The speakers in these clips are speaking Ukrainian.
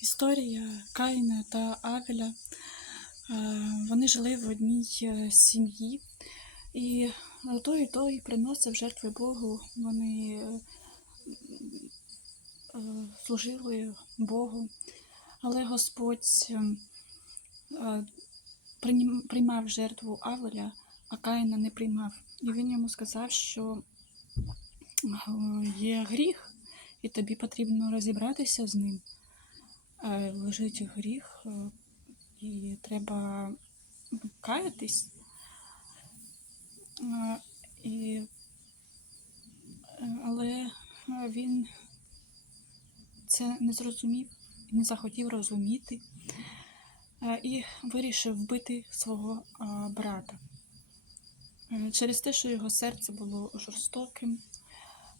Історія Каїна та Авеля. Е, Вони жили в одній е, сім'ї, і той і той приносив жертви Богу. Вони е, е, служили Богу, але Господь е, е, приймав жертву Авеля, а Каїна не приймав. І він йому сказав, що е, є гріх, і тобі потрібно розібратися з ним. Е, Лежить гріх, е, і треба каятись. Е, І, але він це не зрозумів, не захотів розуміти і вирішив вбити свого брата. Через те, що його серце було жорстоким,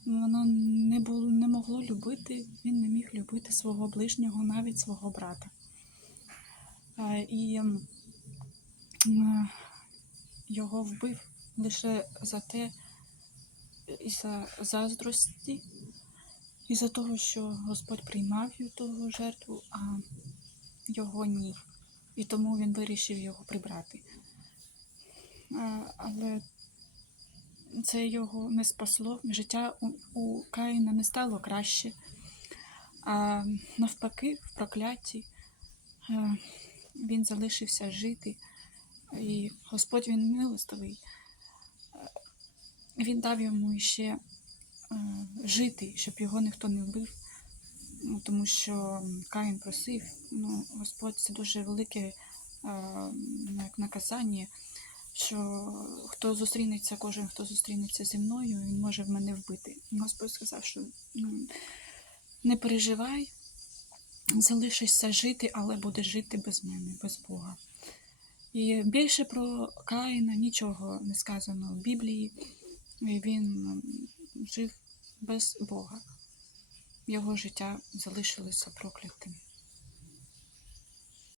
воно не було, не могло любити, він не міг любити свого ближнього, навіть свого брата. Е, І його вбив лише за те, і за заздрості, і за того, що Господь приймав його жертву, а його ні. І тому він вирішив його прибрати. Е, Але це його не спасло. Життя у, у Каїна не стало краще. А навпаки, в прокляті е, він залишився жити. І Господь він милостивий. Е, Він дав йому ще е, жити, щоб його ніхто не вбив. Ну, тому що Каїн просив, ну, Господь це дуже велике ну, як наказання, що хто зустрінеться, кожен, хто зустрінеться зі мною, він може в мене вбити. Господь сказав, що не переживай, залишишся жити, але будеш жити без мене, без Бога. І більше про Каїна нічого не сказано в Біблії. Він жив без Бога. Його життя залишилося проклятим.